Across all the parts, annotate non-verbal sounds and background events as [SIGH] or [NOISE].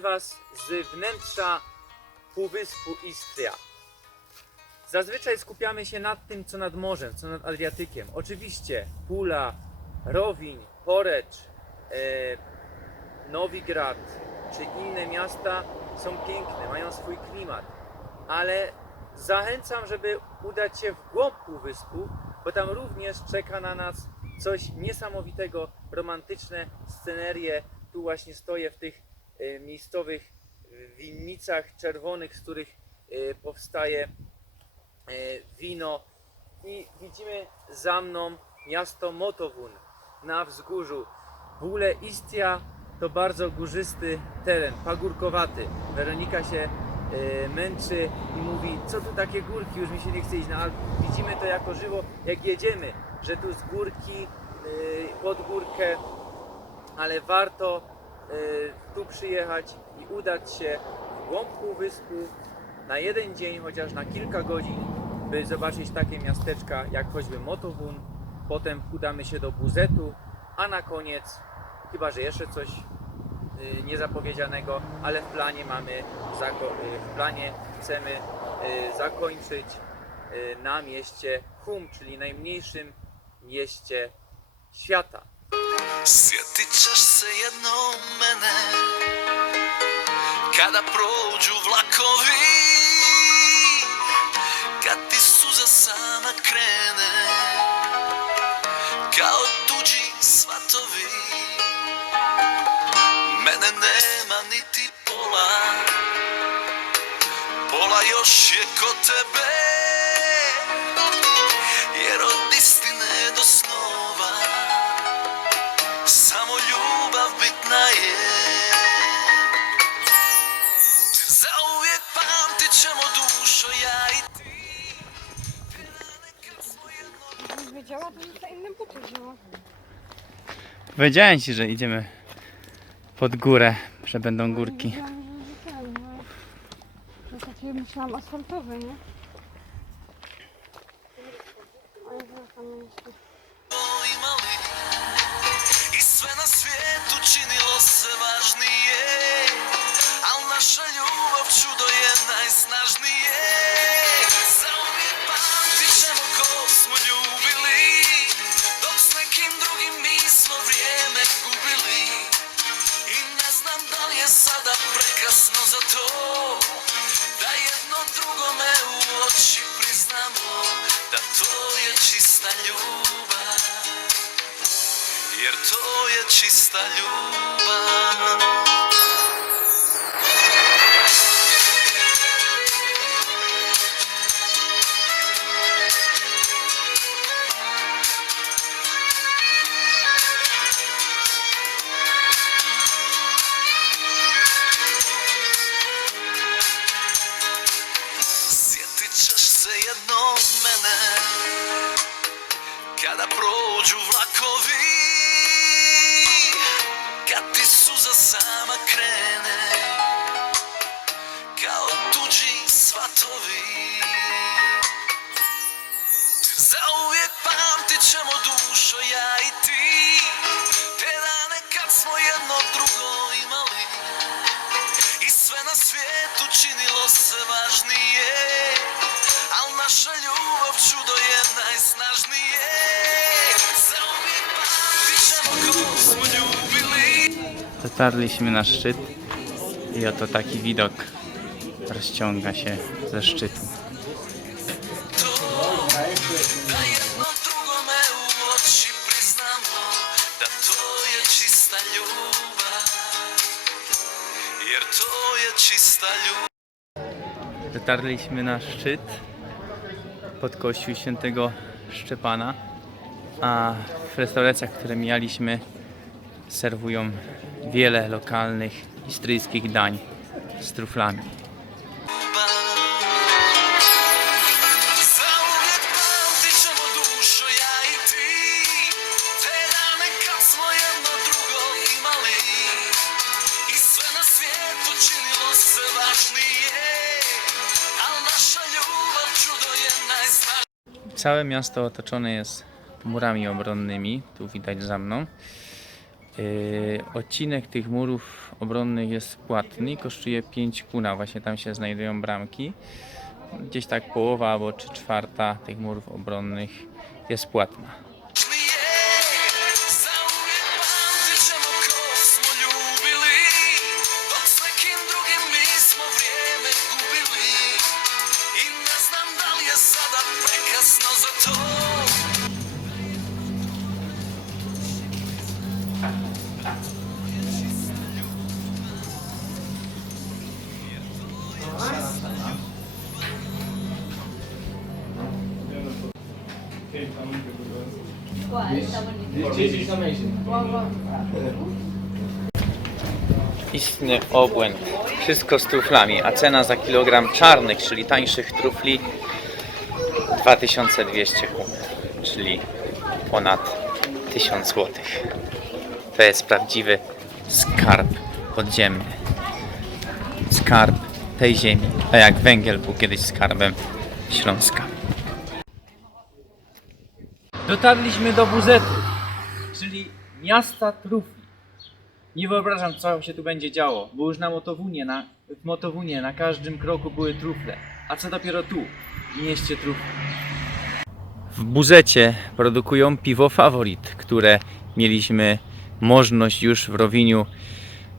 Was z wnętrza Półwyspu Istria. Zazwyczaj skupiamy się nad tym, co nad morzem, co nad Adriatykiem. Oczywiście Pula, Rowiń, Porecz, e, Nowigrad czy inne miasta są piękne, mają swój klimat, ale zachęcam, żeby udać się w głąb Półwyspu, bo tam również czeka na nas coś niesamowitego, romantyczne scenerie. Tu właśnie stoję w tych miejscowych e, winnicach czerwonych, z których e, powstaje e, wino i widzimy za mną miasto Motowun na wzgórzu. Ogóle Istia to bardzo górzysty teren, pagórkowaty. Weronika się męczy i mówi, co tu takie górki, już mi się nie chce iść, no, ale widzimy to jako żywo, jak jedziemy, że tu z górki pod górkę, ale warto tu przyjechać i udać się w głąb półwyspu na jeden dzień, chociaż na kilka godzin, by zobaczyć takie miasteczka jak choćby Motowun. Potem udamy się do Buzetu, a na koniec, chyba że jeszcze coś y, niezapowiedzianego, ale w planie mamy, y, w planie chcemy y, zakończyć y, na mieście Hum, czyli najmniejszym mieście świata. Sjetit ćeš se jednom mene Kada prođu vlakovi Kad ti suza sama krene Kao tuđi svatovi. Mene nema niti pola Pola još je kod tebe wiedziała, to bym na wzięła. Powiedziałem ci, że idziemy pod górę, że będą górki. Że ten, no. Że takie myślałam asfaltowe, nie? A ja zaraz tam jeszcze. naša ljubav čudo je Dotarliśmy na szczyt i oto taki widok rozciąga się ze szczytu. Dotarliśmy na szczyt pod kościół świętego Szczepana, a w restauracjach, które mijaliśmy, serwują wiele lokalnych istryjskich dań z truflami. Całe miasto otoczone jest murami obronnymi, tu widać za mną. Yy, odcinek tych murów obronnych jest płatny kosztuje 5 kuna. Właśnie tam się znajdują bramki. Gdzieś tak połowa albo czy czwarta tych murów obronnych jest płatna. Istny obłęd. Wszystko z truflami, a cena za kilogram czarnych, czyli tańszych trufli 2200 kun, czyli ponad 1000 zł. To jest prawdziwy skarb podziemny. Skarb tej ziemi. A jak węgiel był kiedyś skarbem Śląska. Dotarliśmy do Buzetu, czyli miasta trufli. Nie wyobrażam, co się tu będzie działo, bo już na Motowunie, na, w Motowunie na każdym kroku były trufle. A co dopiero tu, w mieście trufli. W Buzecie produkują piwo Favorit, które mieliśmy możliwość już w Rowiniu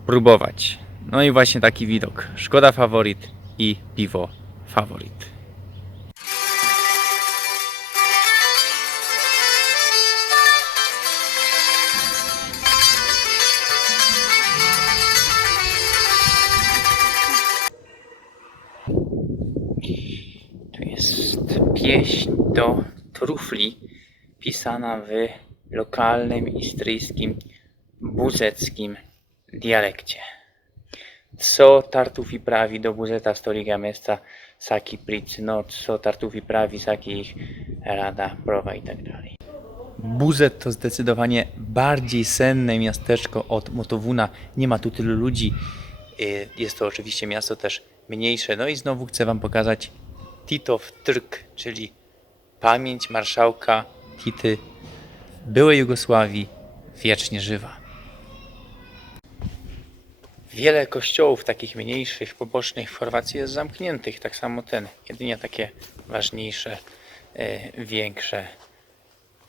próbować. No i właśnie taki widok. Szkoda Favorit i piwo Favorit. Pieśń do trufli pisana w lokalnym istryjskim buzeckim dialekcie. Co tartufi prawi do buzeta stoliga miasta saki pric, no co tartufi prawi saki ich rada prowa i tak dalej. Buzet to zdecydowanie bardziej senne miasteczko od Motowuna. Nie ma tu tylu ludzi. Y, Jest to oczywiście miasto też mniejsze. No i znowu chcę Wam pokazać Titow Trk, czyli pamięć marszałka Tity byłej Jugosławii wiecznie żywa. Wiele kościołów takich mniejszych, pobocznych w Chorwacji jest zamkniętych, tak samo ten. Jedynie takie ważniejsze, e, większe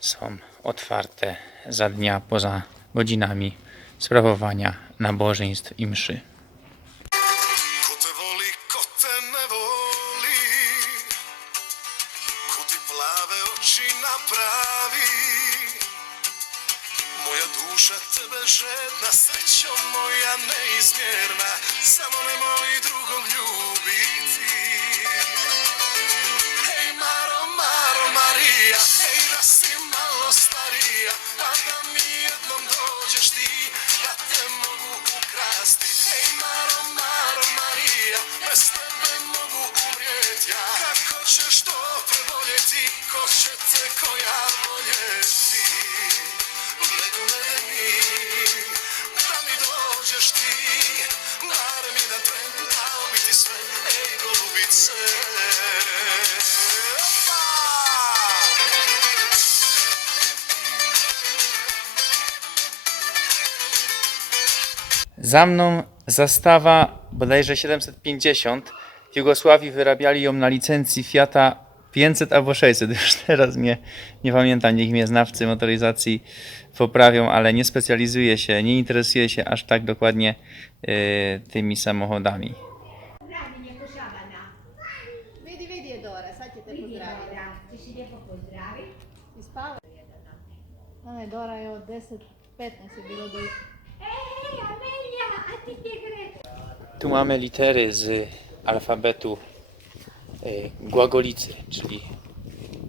są otwarte za dnia poza godzinami sprawowania nabożeństw i mszy. Moja neizmjerna Za mną zastawa bodajże 750. W Jugosławii wyrabiali ją na licencji Fiata 500 albo 600. [LAUGHS] Już teraz nie, nie pamiętam, niech mnie znawcy motoryzacji poprawią, ale nie specjalizuję się, nie interesuję się aż tak dokładnie y, tymi samochodami. Vidi, vidi je Dora, sad će te Vidi pozdraviti. Dora, ti si lijepo pozdravi. I spava? Ne, Dora je od 10, 15 je bilo do... Tu mamy litery z alfabetu y, Głagolicy, czyli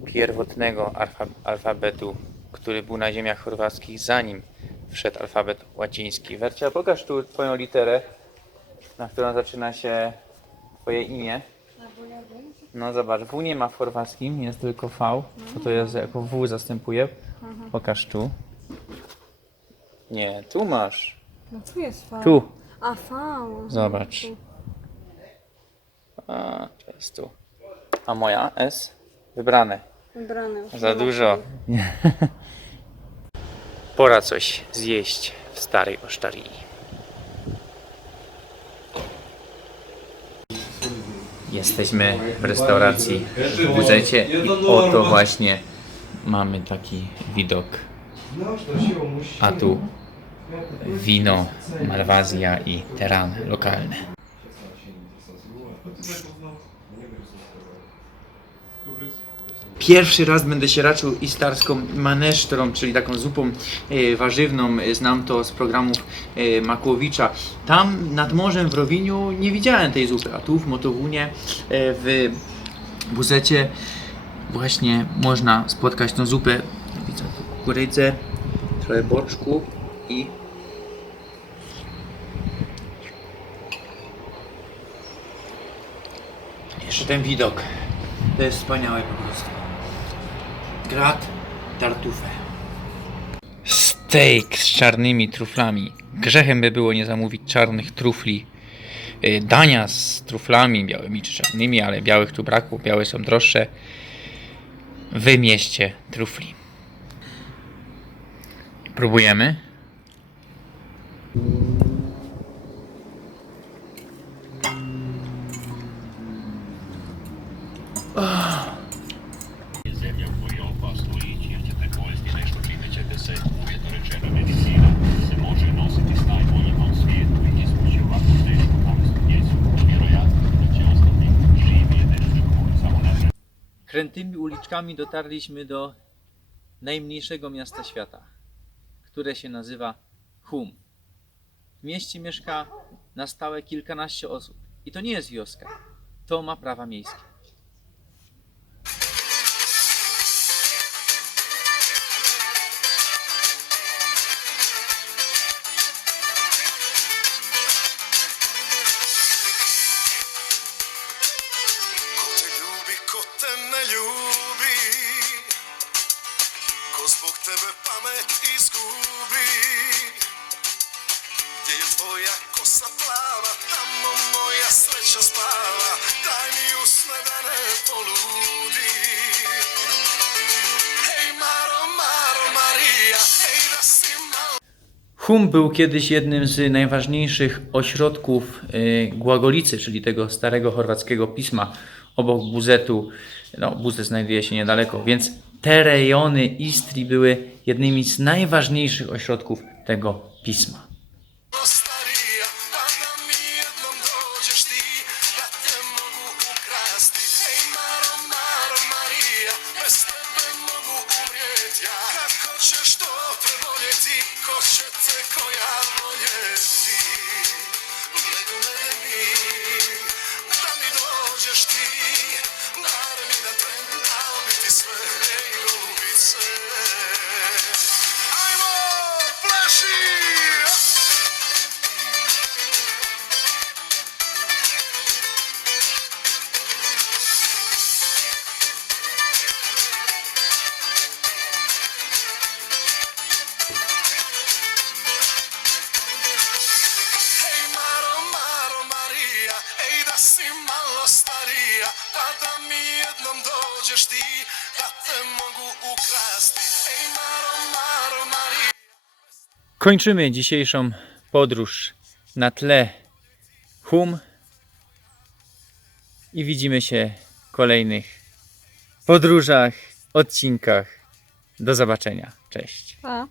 pierwotnego alfa, alfabetu, który był na ziemiach chorwackich zanim wszedł alfabet łaciński. Wercia, pokaż tu twoją literę, na którą zaczyna się twoje imię. No zobacz, W nie ma w chorwackim, jest tylko V, bo to jest jako W zastępuje. Pokaż tu. Nie, tu masz. No tu jest V. Tu. A V. Zobacz. A, to jest tu. A moja S? Wybrane. Wybrane już. Za dużo. [LAUGHS] Pora coś zjeść w Starej Osztarii. Jesteśmy w restauracji w Buzecie i oto właśnie mamy taki widok. A tu wino, malwazja i terany lokalne. Pierwszy raz będę się raczył istarską manesztrą, czyli taką zupą e, warzywną. Znam to z programów e, Makłowicza. Tam nad morzem w Rowiniu nie widziałem tej zupy, a tu w Motowunie, e, w Buzecie właśnie można spotkać tą zupę. Widzę tu kukurydzę, trochę boczku i jeszcze ten widok. To jest wspaniałe po prostu. Grat tartufę. Steak z czarnymi truflami. Grzechem by było nie zamówić czarnych trufli. Y, Dania z truflami białymi czy czarnymi, ale białych tu brakło. Białe są droższe. W mieście trufli. Próbujemy. Dotarliśmy do najmniejszego miasta świata, które się nazywa Hum. W mieście mieszka na stałe kilkanaście osób. I to nie jest wioska, to ma prawa miejskie. Ne ljubi Ko zbog tebe pamet izgubi. Gdje je tvoja kosa plava Tamo moja sreća spava. Daj mi usne da ne poludi Hum był kiedyś jednym z najważniejszych ośrodków y, Głagolicy, czyli tego starego chorwackiego pisma obok Buzetu. No, Buzet znajduje się niedaleko, więc te rejony Istrii były jednymi z najważniejszych ośrodków tego pisma. Kończymy dzisiejszą podróż na tle Hum i widzimy się w kolejnych podróżach, odcinkach. Do zobaczenia. Cześć. A.